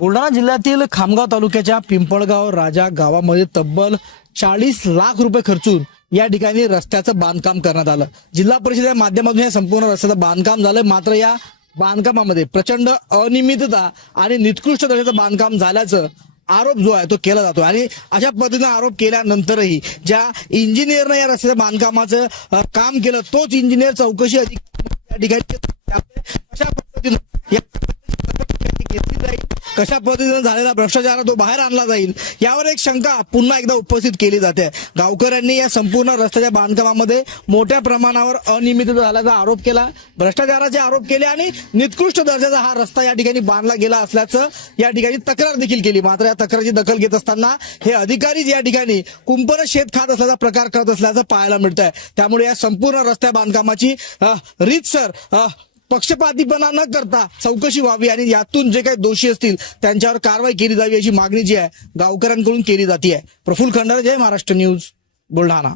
बुलढाणा जिल्ह्यातील खामगाव तालुक्याच्या पिंपळगाव राजा गावामध्ये तब्बल 40 लाख रुपये खर्चून या ठिकाणी रस्त्याचं बांधकाम करण्यात आलं। जिल्हा परिषदेच्या माध्यमातून हे संपूर्ण रस्त्याचं बांधकाम झालं, मात्र या बांधकामामध्ये प्रचंड अनियमितता आणि निकृष्ट दर्जाचं बांधकाम झाल्याचं आरोप जो आहे तो केला जातो। आणि अशा पद्धतीने आरोप केल्यानंतरही ज्या इंजिनियरने या रस्त्याच्या बांधकामाचं काम केलं तोच इंजिनियर चौकशी अधिकारी या ठिकाणी कशा पद्धतीने घेतली जाईल, कशा पद्धतीने झालेला भ्रष्टाचार तो बाहेर आणला जाईल, यावर एक शंका पुन्हा एकदा उपस्थित केली जाते। गावकऱ्यांनी या संपूर्ण रस्त्याच्या बांधकामामध्ये मोठ्या प्रमाणावर अनियमितता झाल्याचा आरोप केला, भ्रष्टाचाराचे आरोप केले आणि निकृष्ट दर्जाचा हा रस्ता या ठिकाणी बांधला गेला असल्याचं या ठिकाणी तक्रार देखील केली। मात्र या तक्रारीची दखल घेत असताना हे अधिकारी या ठिकाणी कुंपण शेत खात असल्याचा प्रकार करत असल्याचं पाहायला मिळत आहे। त्यामुळे या संपूर्ण रस्त्या बांधकामाची रीतसर पक्षपातीपणा न करता चौकशी व्हावी आणि यातून जे काही दोषी असतील त्यांच्यावर कारवाई केली जावी अशी मागणी जी आहे गावकऱ्यांकडून केली जाते आहे। प्रफुल्ल खंडारे, जय महाराष्ट्र न्यूज, बुलढाणा।